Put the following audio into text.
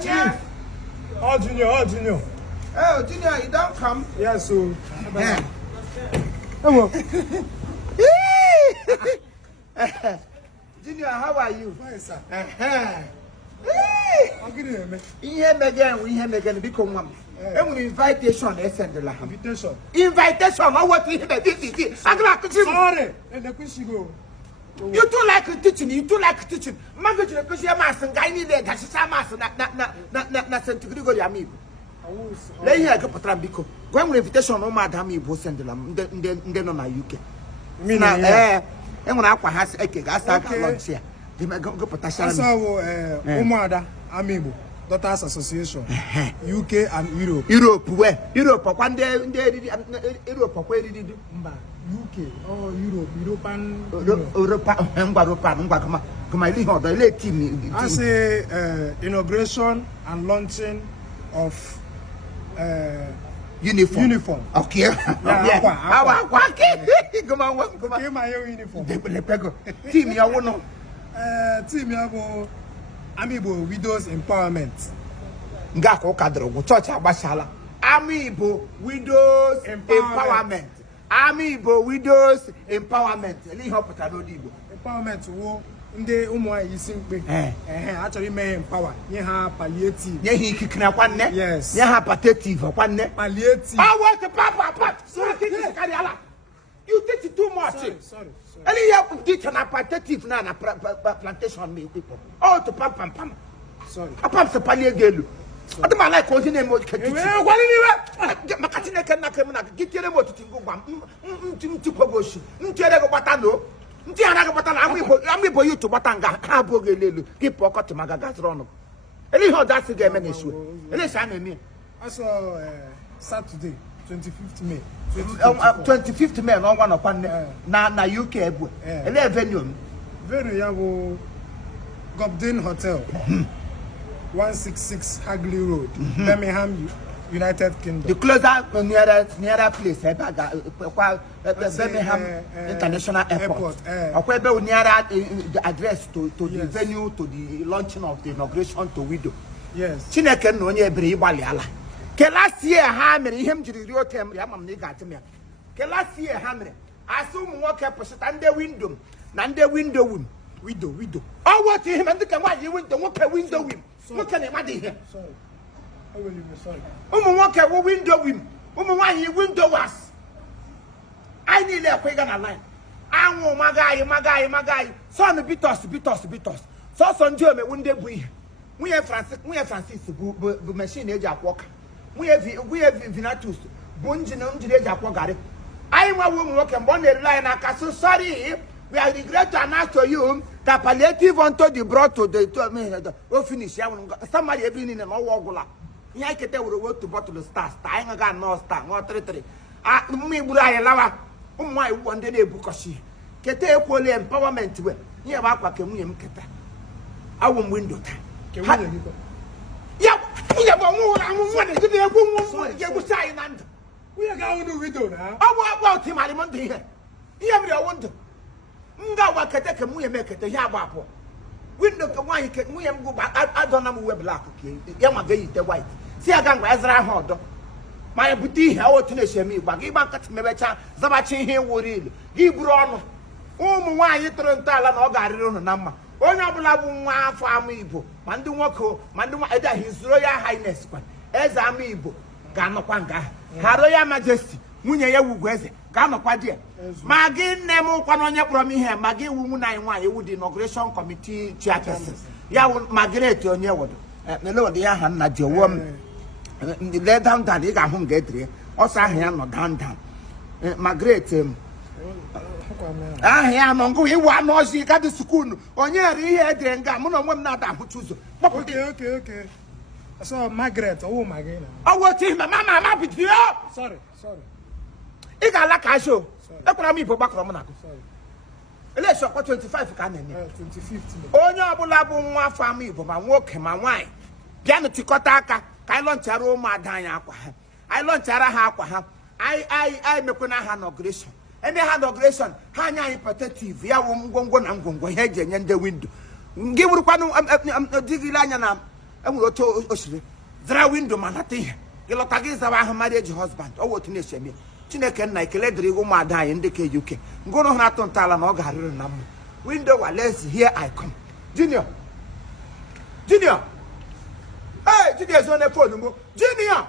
Chief. Oh, Junior, oh, Junior. Oh, Junior, you don't come? Yeah, so. Come on. Junior, how are you? Fine, sir. I'm good, man. We have again, because one. And we invitation, they send the lamb. Invitation. Invitation, I want to hear this. I'm glad to see. Sorry. And the question go. You too like teaching, you too like teaching. Mango to the Christian mass and guy need that. She's a mass, not sent to Gregory Amigo. Lay here, go Patrambico. Go on invitation, no madam, you both send the lamb, then on a UK. And when Aqua has a cake, I start lunch here. They may go Patasha. Umada, Amigo, Daughters Association, UK and Europe. Europe, where? Europe, one day, Europe, where did you do? UK, oh, European. I say inauguration and launching of uniform. Okay. Yeah, Come on, okay, my uniform. Team, you want Team Amiibo Widows Empowerment. Ngako Kadro, Church Abashala. Amiibo Widows Empowerment. Amiibo Widows Empowerment. Empowerment wo nde umwa yisimpe. Actually may empower. Yeha palliative. Yehi kikna kwanne. Yes. Yeha pathetive kwanne. Palliative. I want the papa. You teach it too much. Sorry. And you have to teach an pathetive na plantation me people. Oh to pam. Sorry. Apam se palie gelu. I don't like continue mo kati. Makatine ken na kemuna gitere mo titingo gbam. Ntipogoshi. Ntiere go batano. Ntiara go batana amibo you to batanga. Abo gelelu. Keep pocket magaga run. Eli how that get me nesu. Eli sa na me. Also Saturday 25th May. 25th May no one upon na UK ebu. Ele venue. Venue ya go Gobden Hotel. 166 Hagley Road, Birmingham, United Kingdom. The closer nearer place, Birmingham International Airport. Or nearer the address to the venue to the launching of the inauguration to Widow. Yes. Chineke no nye bri baliala. Ke last year ha mere him jiri rio tem ya mam ne gatem. Ke last year ha mere asum wo ke posit ande window na ande window wim. Widow. Oh what him and the kan wa yi window wo ke window wim. Look at him, sorry. I will leave you, sorry. Walk at window him. Why window was. I need a quick on a line. I want my guy. Son bit us. So son German when they we have Francis, machine age at walk. We have Vinatus, Bunjin age at walk. I am a woman walking one line. I so sorry. We are regret to announce to you that palliative until the brought to the finish. Somebody have been in an old wagula. I can tell the word to bottle of stars. I ain't got no star, no 3. Me, Buddha, lava. My one day book of she. Kete equally empowerment. Here, Papa can we keta. I won't window time. Yeah, we are one to be a woman. You will say, we are going to widow now. Oh, what about him? I want to hear. Here we are wonder. Nga wakete ke mu ye mekete ya abapo window ke wan ke mu ye go ba adona mu we black ke ye ma gayi te white si aga ngwa ezra ha odo ma ye buti ha o tene shemi gba gi ba kat mebecha zabachi he woril gi buru onu umu wan yi toro ntala na o ga arịrị unu na mma onye obula bu nwa afọ amu Igbo ma ndị nwoke ma ndị eda his royal highness kwa eze amu Igbo ga anọkwa nga ha royal majesty nwunye ya wugwu eze ga anọkwa die Maggi name kwa onye kpọrọ m ihe Maggi wu na nwa ewu the inauguration committee chairperson ya Margaret onye wodo na le wodi ya ha na je wo le down ị ga-ahụ m ga-edire ọsọ ahụ ya nọ down Margaret ahụ ya nọ ngụ iwu anụ ọjị ka dị sukunu onye ri ihe edire nga mụ na onwe m na-ada ahụcha ụzọ okay so Margaret Maggi na ọwọ ti mama bidio sorry ị ga-ala ka show ekwara m Igbo gbakọrọ m na election kwa 25 ka na eme 25th onye ọbụla bụ nwa afọ ama Igbo ma nwoke ma nwaanyị bịa n'tikọta aka ka anyị lọnchara ụmụ ada anyị akwa ha anyị lọnchara ha akwa ha anyị mekwana ha inauguration eme ha inauguration ha anya anyị protective ya wụ ngwongwo na ngwongwo ihe eji enye ndị window ngị wurukwanụ digile anya na enwere otu osiri zara window ma nata ihe ịlọta gị zawa ahụ marriage husband ọ wotu na-esheme Chineke nna ekele dịrị ụmụ ada anyị ndị ke UK ngụrụ ha na-atụ ntọala na ọ ga-arịrị na mma window wa let's here I come Junior hey Junior zo na phone mo Junior